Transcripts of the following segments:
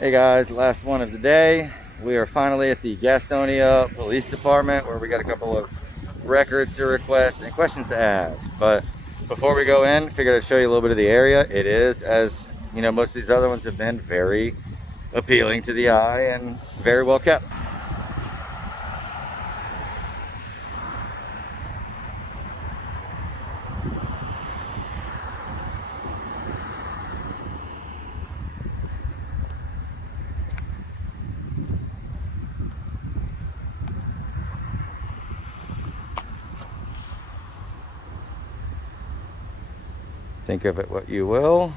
Hey guys, last one of the day. We are finally at the Gastonia Police Department where we got a couple of records to request and questions to ask. But before we go in, figured I'd show you a little bit of the area. It is, as you know, most of these other ones have been, very appealing to the eye and very well kept. Think of it what you will.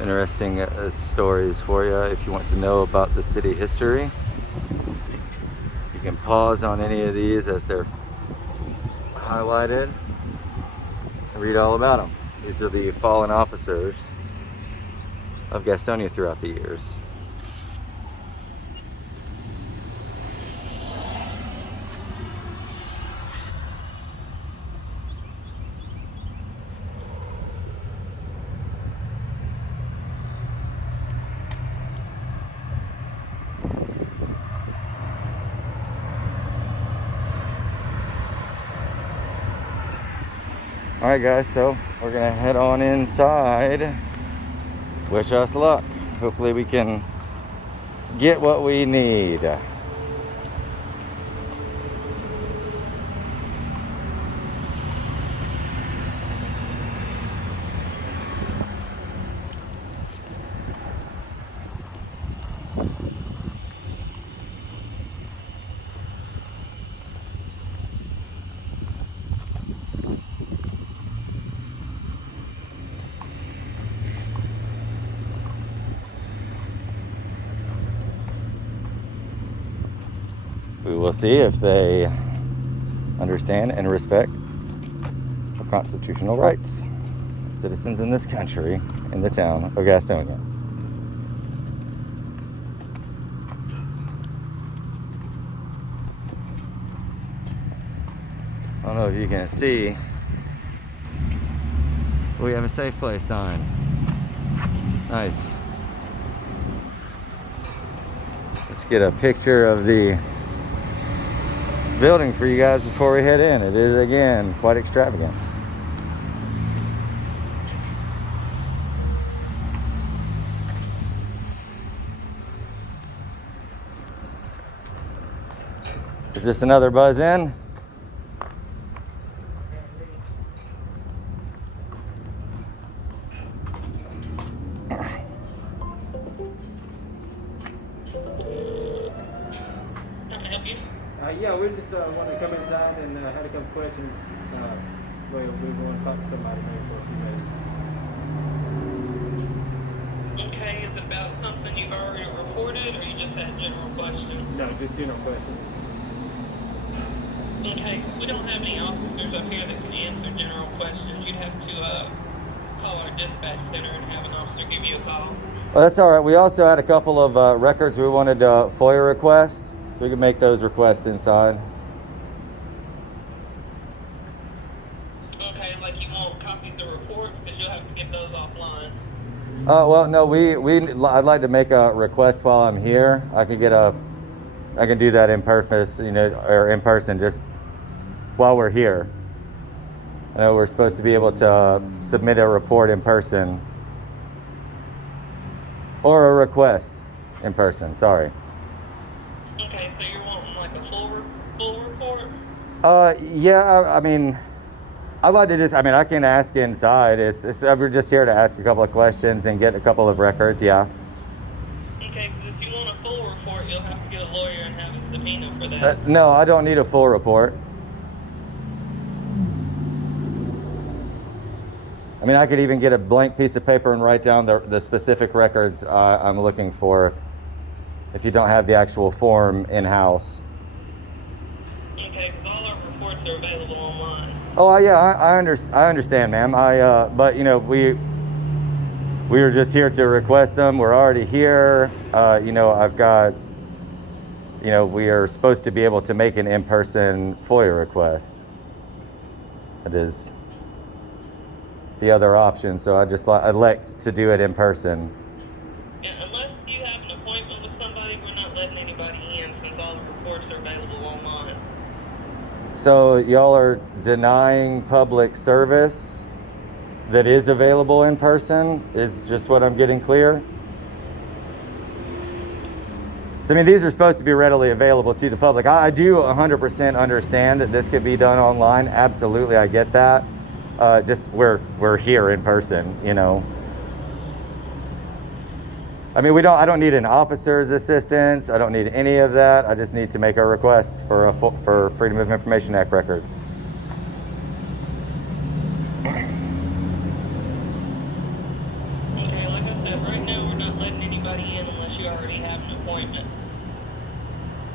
Interesting stories for you if you want to know about the city history. You can pause on any of these as they're highlighted and read all about them. These are the fallen officers of Gastonia throughout the years. All right, guys, so we're gonna head on inside. Wish us luck. Hopefully we can get what we need. We will see if they understand and respect our constitutional rights. Citizens in this country, in the town of Gastonia. I don't know if you can see, we have a safe place sign. Nice. Let's get a picture of the building for you guys before we head in. It is, again, quite extravagant. Is this another buzz in? Yeah, we just wanted to come inside and had a couple questions. We want to talk to somebody maybe for a few minutes. Okay, is it about something you've already reported, or you just had general questions? No, just general questions. Okay, we don't have any officers up here that can answer general questions. You'd have to call our dispatch center and have an officer give you a call. Well, that's all right. We also had a couple of records we wanted to FOIA request, so we can make those requests inside. Okay, like you want copies of reports, because you'll have to get those offline. Well, no, I'd like to make a request while I'm here. I can do that in purpose, or in person, just while we're here. I know we're supposed to be able to submit a report in person, or a request in person. Sorry. Okay, so you're wanting like a full report? Yeah. I mean, I'd like to I can ask inside. We're just here to ask a couple of questions and get a couple of records. Yeah. Okay, because if you want a full report, you'll have to get a lawyer and have a subpoena for that. No, I don't need a full report. I mean, I could even get a blank piece of paper and write down the specific records I'm looking for if you don't have the actual form in-house. Okay, because all our reports are available online. Oh, yeah, I understand, ma'am. But, we were just here to request them. We're already here. I've got, you know, we are supposed to be able to make an in-person FOIA request. That is the other option, so I just elect to do it in person. Yeah, unless you have an appointment with somebody, we're not letting anybody in since all the reports are available online. So y'all are denying public service that is available in person, is just what I'm getting clear? So, I mean, these are supposed to be readily available to the public. I do 100% understand that this could be done online. Absolutely, I get that. Just we're here in person, you know. I mean, I don't need an officer's assistance. I don't need any of that. I just need to make a request for Freedom of Information Act records. Okay, like I said, right now we're not letting anybody in unless you already have an appointment.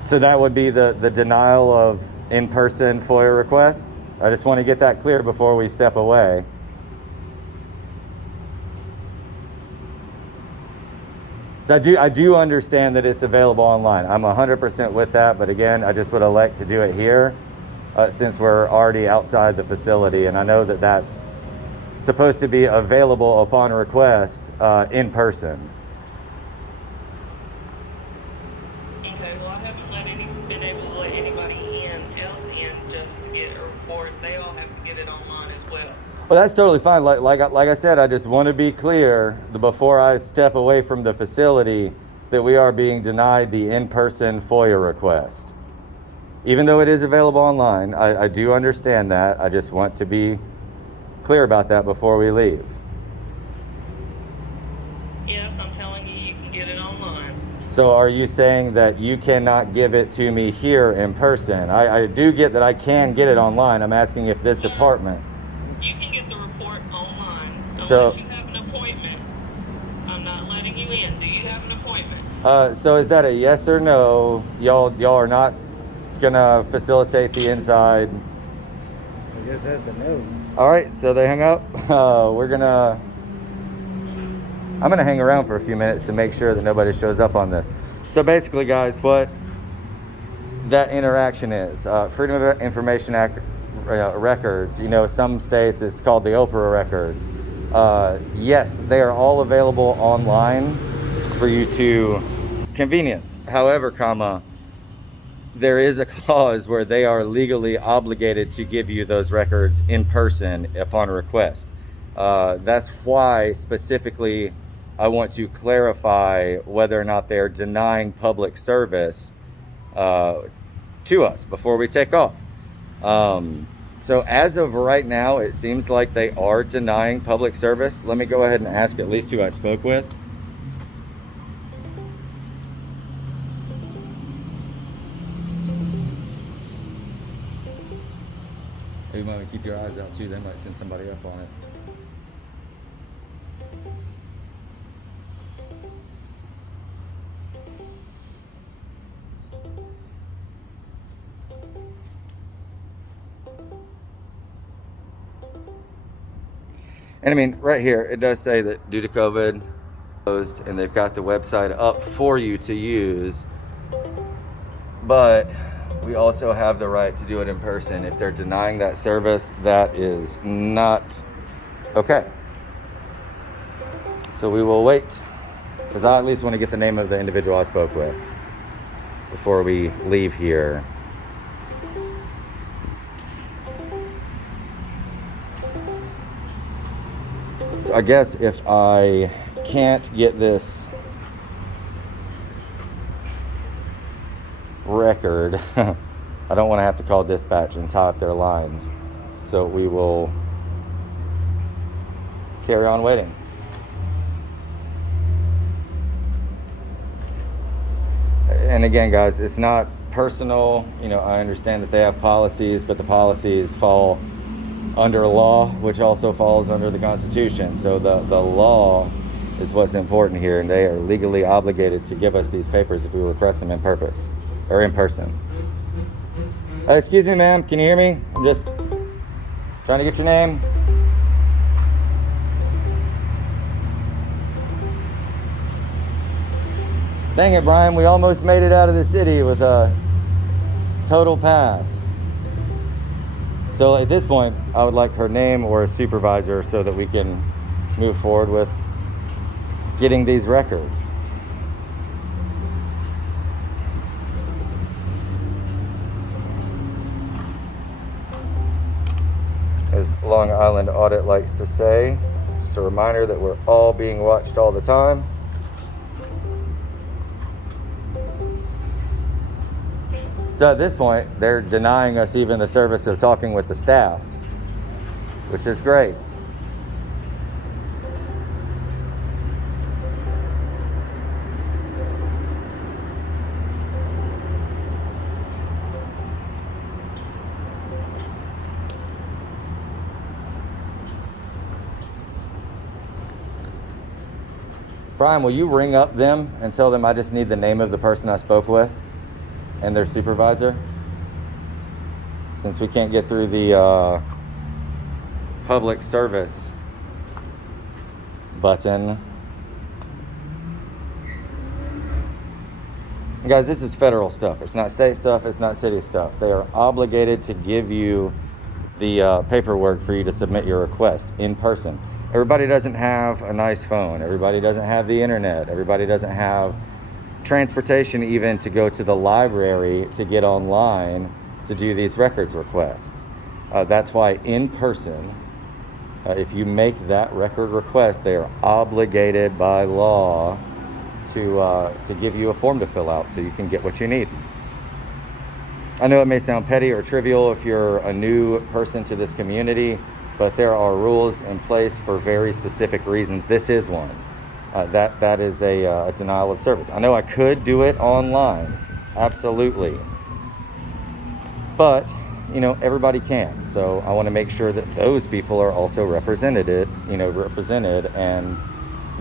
So that would be the denial of in-person FOIA request? I just want to get that clear before we step away. So I do understand that it's available online. I'm 100% with that, but again, I just would elect to do it here since we're already outside the facility, and I know that that's supposed to be available upon request in person. Okay, well, I haven't been able to let anybody else in just to get a report. They all have to get it online as well. Well, that's totally fine. Like I said, I just want to be clear before I step away from the facility that we are being denied the in-person FOIA request. Even though it is available online, I do understand that. I just want to be clear about that before we leave. Yes, I'm telling you, you can get it online. So are you saying that you cannot give it to me here in person? I do get that I can get it online. I'm asking if this department. You can get the report online. So Unless you have an appointment, I'm not letting you in. Do you have an appointment? So is that a yes or no? Y'all are not gonna facilitate the inside? I guess that's a no. All right, so they hung up. I'm gonna hang around for a few minutes to make sure that nobody shows up on this. So basically, guys, what that interaction is, Freedom of Information Act records, you know, some states it's called the Oprah records. Yes, they are all available online for you to convenience. However, there is a clause where they are legally obligated to give you those records in person upon request. That's why specifically I want to clarify whether or not they're denying public service to us before we take off. So as of right now, it seems like they are denying public service. Let me go ahead and ask at least who I spoke with. You might keep your eyes out too. They might send somebody up on it. And I mean, right here, it does say that due to COVID, closed, and they've got the website up for you to use. But we also have the right to do it in person. If they're denying that service, that is not okay. So we will wait, because I at least want to get the name of the individual I spoke with before we leave here. So I guess if I can't get this record, I don't want to have to call dispatch and tie up their lines. So we will carry on waiting. And again, guys, it's not personal. You know, I understand that they have policies, but the policies fall under law, which also falls under the Constitution. So the law is what's important here, and they are legally obligated to give us these papers if we request them in person. Excuse me, ma'am, can you hear me? I'm just trying to get your name. Dang it, Brian, we almost made it out of the city with a total pass. So at this point, I would like her name or a supervisor so that we can move forward with getting these records. As Long Island Audit likes to say, just a reminder that we're all being watched all the time. So at this point, they're denying us even the service of talking with the staff, which is great. Brian, will you ring up them and tell them I just need the name of the person I spoke with and their supervisor? Since we can't get through the public service button. Guys, this is federal stuff. It's not state stuff. It's not city stuff. They are obligated to give you the paperwork for you to submit your request in person. Everybody doesn't have a nice phone. Everybody doesn't have the internet. Everybody doesn't have transportation even to go to the library to get online to do these records requests. That's why in person, if you make that record request, they are obligated by law to give you a form to fill out so you can get what you need. I know it may sound petty or trivial if you're a new person to this community, but there are rules in place for very specific reasons. This is one. That is a denial of service. I know I could do it online, absolutely. But, you know, everybody can. So I want to make sure that those people are also represented and, you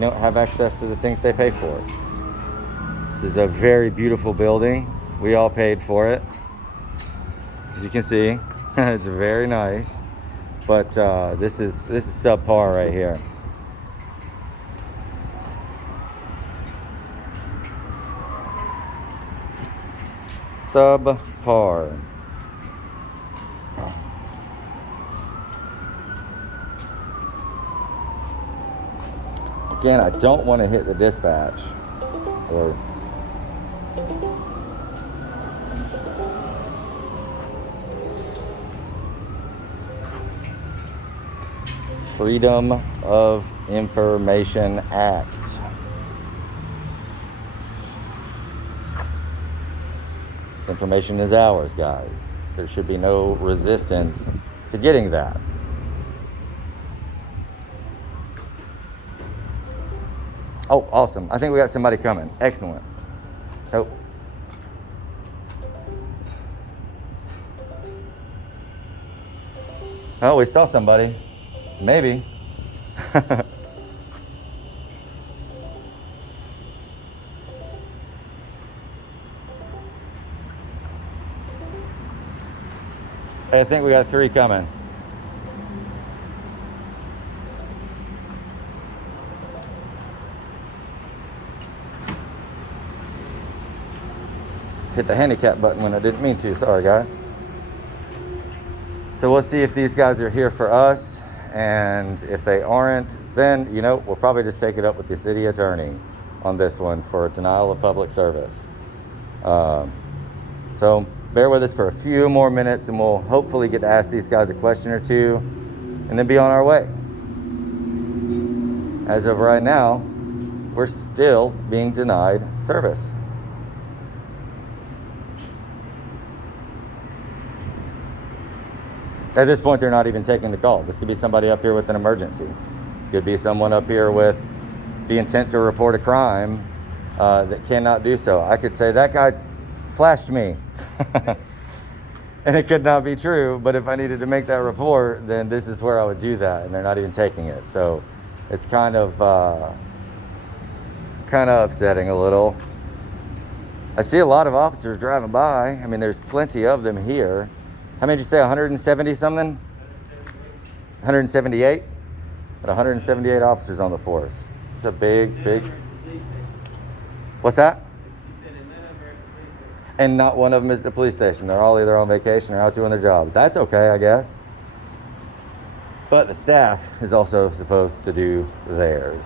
know, have access to the things they pay for. This is a very beautiful building. We all paid for it. As you can see, it's very nice. But this is subpar right here. Subpar. Again, I don't want to hit the dispatch or Freedom of Information Act. This information is ours, guys. There should be no resistance to getting that. Oh, awesome. I think we got somebody coming. Excellent. Oh. Oh, we saw somebody. Maybe. I think we got 3 coming. Hit the handicap button when I didn't mean to. Sorry, guys. So we'll see if these guys are here for us. And if they aren't, then, you know, we'll probably just take it up with the city attorney on this one for a denial of public service. So bear with us for a few more minutes and we'll hopefully get to ask these guys a question or two and then be on our way. As of right now, we're still being denied service. At this point, they're not even taking the call. This could be somebody up here with an emergency. This could be someone up here with the intent to report a crime that cannot do so. I could say, that guy flashed me. And it could not be true, but if I needed to make that report, then this is where I would do that, and they're not even taking it. So it's kind of upsetting a little. I see a lot of officers driving by. I mean, there's plenty of them here. How many did you say, 170 something? 178? Got 178 officers on the force. It's a big. What's that? And not one of them is the police station. They're all either on vacation or out doing their jobs. That's okay, I guess. But the staff is also supposed to do theirs.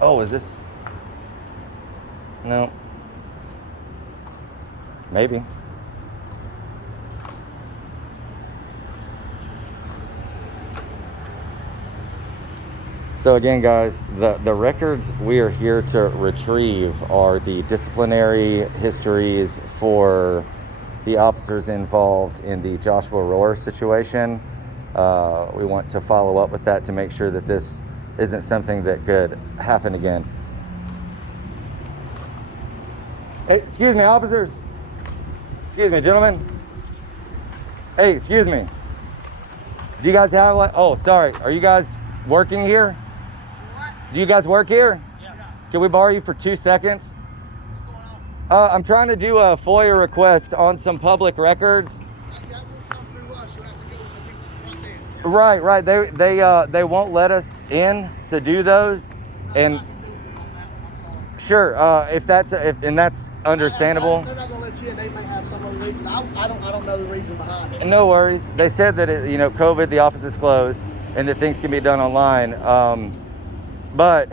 Oh, is this? No. Maybe. So again, guys, the records we are here to retrieve are the disciplinary histories for the officers involved in the Joshua Rohrer situation. We want to follow up with that to make sure that this isn't something that could happen again. Hey, excuse me, officers. Excuse me, gentlemen. Hey, excuse me. Do you guys have like, oh, sorry. Are you guys working here? What? Do you guys work here? Yeah. Can we borrow you for 2 seconds? What's going on? I'm trying to do a FOIA request on some public records. That won't come through us. You'll have to go with the people at the front desk. Right. They won't let us in to do those. And I can do for on that one. I'm sorry. sure, if that's understandable. They're not gonna let you in. They may have some other reason. I don't know the reason behind it. No worries. They said that COVID, the office is closed, and that things can be done online. But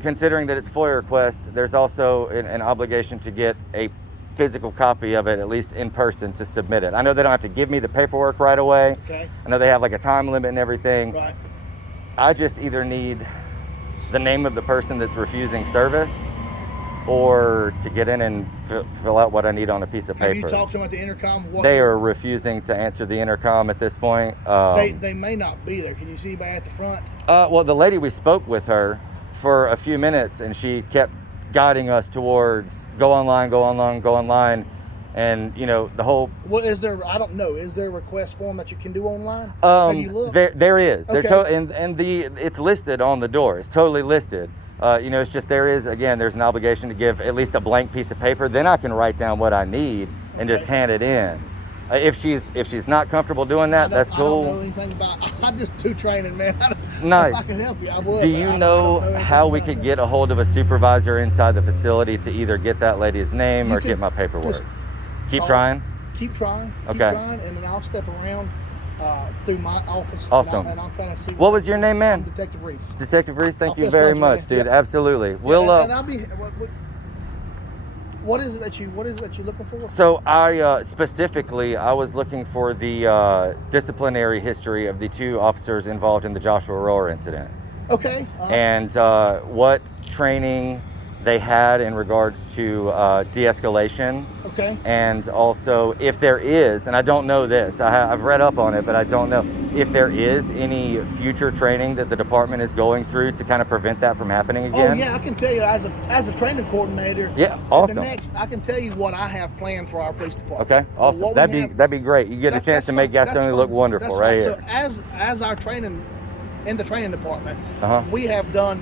considering that it's FOIA request, there's also an obligation to get a physical copy of it, at least in person, to submit it. I know they don't have to give me the paperwork right away. Okay. I know they have like a time limit and everything. Right. I just either need the name of the person that's refusing service, or to get in and fill out what I need on a piece of paper. Have you talked to them at the intercom? They are refusing to answer the intercom at this point. They may not be there. Can you see anybody at the front? Well, the lady, we spoke with her for a few minutes, and she kept guiding us towards go online, and the whole. Well, is there? I don't know. Is there a request form that you can do online? Have you looked? There is. Okay. It's listed on the door. It's totally listed. It's just there's an obligation to give at least a blank piece of paper. Then I can write down what I need and just hand it in. If she's not comfortable doing that, that's cool. I don't know anything about. I just do training, man. Nice. If I can help you, I would. Do you know how we could get a hold of a supervisor inside the facility to either get that lady's name or get my paperwork? Keep trying? Keep trying. Okay. Keep trying, and then I'll step around through my office. Awesome. And I'll try to see. What was your name, man? I'm Detective Reese. Detective Reese, thank I'll you very fist much, bump you, dude. man. Absolutely. And I'll be. What is it that you're looking for? So I specifically, I was looking for the disciplinary history of the 2 officers involved in the Joshua Rohrer incident. Okay. And what training they had in regards to de-escalation. Okay. And also if there is, and I don't know this, I've read up on it, but I don't know if there is any future training that the department is going through to kind of prevent that from happening again. Oh yeah, I can tell you as a training coordinator. Yeah, awesome. I can tell you what I have planned for our police department. Okay, awesome. That'd be great. You get a chance to make Gastonia look wonderful right here. So as our training in the training department, Uh-huh. we have done